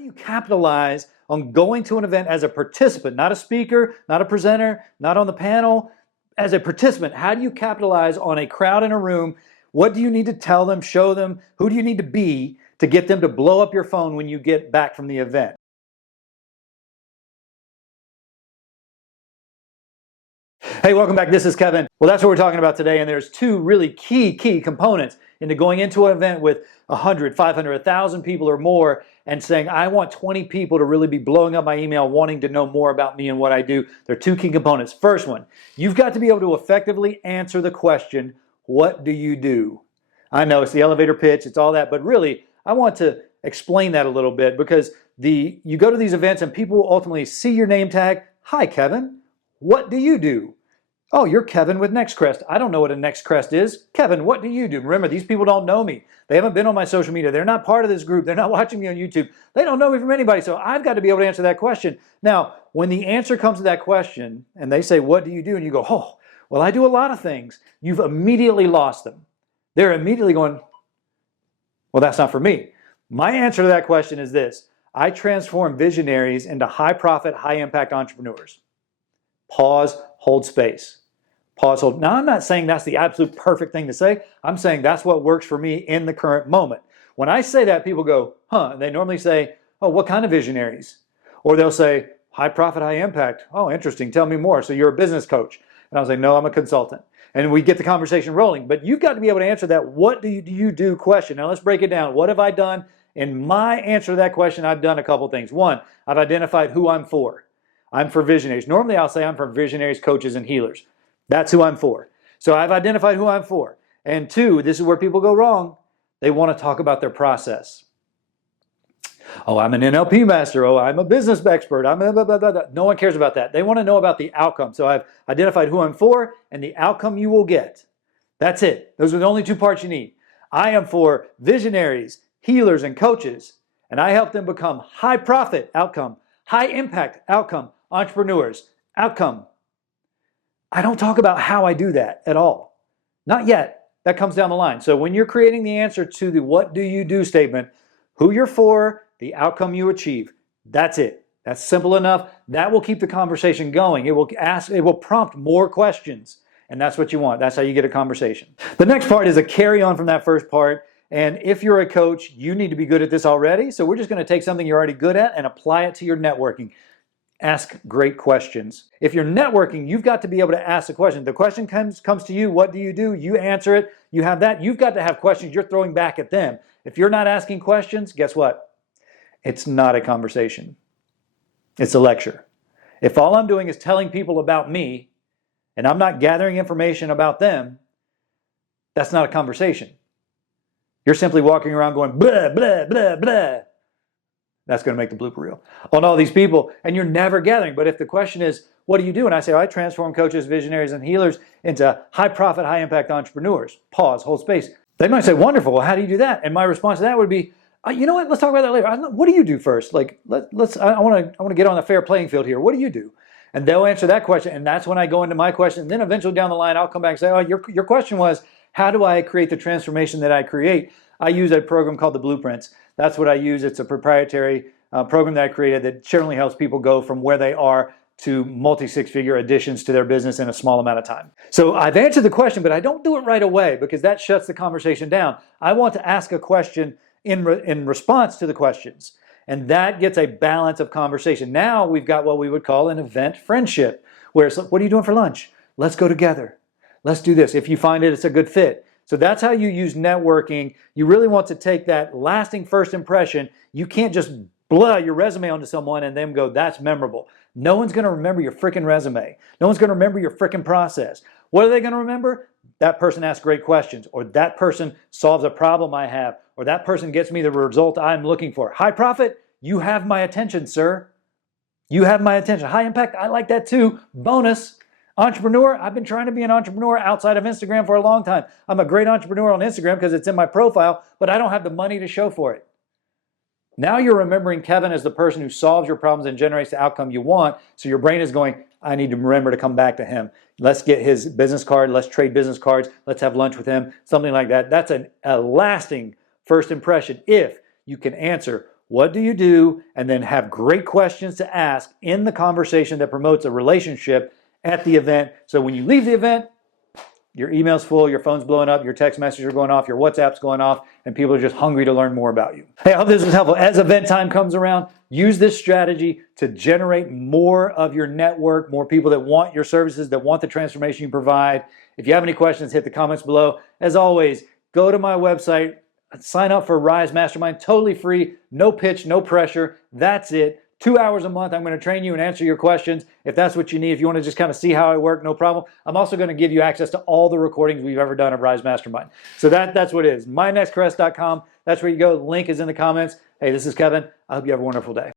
do you capitalize on going to an event as a participant, not a speaker, not a presenter, not on the panel, as a participant? How do you capitalize on a crowd in a room? What do you need to tell them, show them? Who do you need to be to get them to blow up your phone when you get back from the event? Hey, welcome back. This is Kevin. Well, that's what we're talking about today. And there's two really key components into going into an event with 100, 500, 1,000 people or more and saying, I want 20 people to really be blowing up my email, wanting to know more about me and what I do. There are two key components. First one, you've got to be able to effectively answer the question, what do you do? I know it's the elevator pitch, it's all that, but really, I want to explain that a little bit because you go to these events and people will ultimately see your name tag. Hi, Kevin. What do you do? Oh, you're Kevin with NextCrest. I don't know what a NextCrest is. Kevin, what do you do? Remember, these people don't know me. They haven't been on my social media. They're not part of this group. They're not watching me on YouTube. They don't know me from anybody. So I've got to be able to answer that question. Now, when the answer comes to that question and they say, what do you do? And you go, oh, well, I do a lot of things. You've immediately lost them. They're immediately going, well, that's not for me. My answer to that question is this. I transform visionaries into high profit, high impact entrepreneurs. Pause, hold space. Pause, hold. Now, I'm not saying that's the absolute perfect thing to say. I'm saying that's what works for me in the current moment. When I say that, people go, huh? And they normally say, oh, what kind of visionaries? Or they'll say, high profit, high impact. Oh, interesting. Tell me more. So you're a business coach. And I was like, no, I'm a consultant. And we get the conversation rolling. But you've got to be able to answer that what do you do question. Now, let's break it down. What have I done? In my answer to that question, I've done a couple things. One, I've identified who I'm for. I'm for visionaries. Normally, I'll say I'm for visionaries, coaches, and healers. That's who I'm for. So I've identified who I'm for. And two, this is where people go wrong. They want to talk about their process. Oh, I'm an NLP master. Oh, I'm a business expert. I'm blah, blah, blah, blah. No one cares about that. They want to know about the outcome. So I've identified who I'm for and the outcome you will get. That's it. Those are the only two parts you need. I am for visionaries, healers, and coaches. And I help them become high profit outcome, high impact outcome, entrepreneurs, outcome. I don't talk about how I do that at all. Not yet. That comes down the line. So when you're creating the answer to the what do you do statement, who you're for, the outcome you achieve, that's it. That's simple enough. That will keep the conversation going. It will prompt more questions. And that's what you want. That's how you get a conversation. The next part is a carry on from that first part. And if you're a coach, you need to be good at this already. So we're just going to take something you're already good at and apply it to your networking. Ask great questions. If you're networking, you've got to be able to ask a question. The question comes to you, what do? You answer it. You have that. You've got to have questions you're throwing back at them. If you're not asking questions, guess what? It's not a conversation. It's a lecture. If all I'm doing is telling people about me and I'm not gathering information about them, that's not a conversation. You're simply walking around going blah, blah, blah, blah. That's going to make the blooper reel on all these people, and you're never gathering. But if the question is, what do you do? And I say, I transform coaches, visionaries, and healers into high profit, high impact entrepreneurs. Pause, hold space. They might say, wonderful. Well, how do you do that? And my response to that would be, you know what? Let's talk about that later. What do you do first? Like, let's. I want to get on a fair playing field here. What do you do? And they'll answer that question, and that's when I go into my question. And then eventually down the line, I'll come back and say, oh, your question was, how do I create the transformation that I create? I use a program called the Blueprints. That's what I use. It's a proprietary program that I created that generally helps people go from where they are to multi-six-figure additions to their business in a small amount of time. So I've answered the question, but I don't do it right away because that shuts the conversation down. I want to ask a question in response to the questions, and that gets a balance of conversation. Now we've got what we would call an event friendship, where it's like, what are you doing for lunch? Let's go together. Let's do this. If you find it's a good fit. So that's how you use networking. You really want to take that lasting first impression. You can't just blow your resume onto someone and then go, that's memorable. No one's going to remember your freaking resume. No one's going to remember your freaking process. What are they going to remember? That person asks great questions, or that person solves a problem I have, or that person gets me the result I'm looking for. High profit, you have my attention, sir. You have my attention. High impact, I like that too. Bonus. Entrepreneur, I've been trying to be an entrepreneur outside of Instagram for a long time. I'm a great entrepreneur on Instagram because it's in my profile, but I don't have the money to show for it. Now you're remembering Kevin as the person who solves your problems and generates the outcome you want. So your brain is going, I need to remember to come back to him. Let's get his business card. Let's trade business cards. Let's have lunch with him. Something like that. That's a lasting first impression if you can answer, what do you do, and then have great questions to ask in the conversation that promotes a relationship at the event. So when you leave the event, your email's full, your phone's blowing up, your text messages are going off, your WhatsApp's going off, and people are just hungry to learn more about you. Hey, I hope this was helpful. As event time comes around, use this strategy to generate more of your network, more people that want your services, that want the transformation you provide. If you have any questions, hit the comments below. As always, go to my website, sign up for Rise Mastermind, totally free, no pitch, no pressure. That's it. 2 hours a month, I'm going to train you and answer your questions if that's what you need. If you want to just kind of see how I work, no problem. I'm also going to give you access to all the recordings we've ever done of Rise Mastermind. So that's what it is. mynextcaress.com. That's where you go. The link is in the comments. Hey, this is Kevin. I hope you have a wonderful day.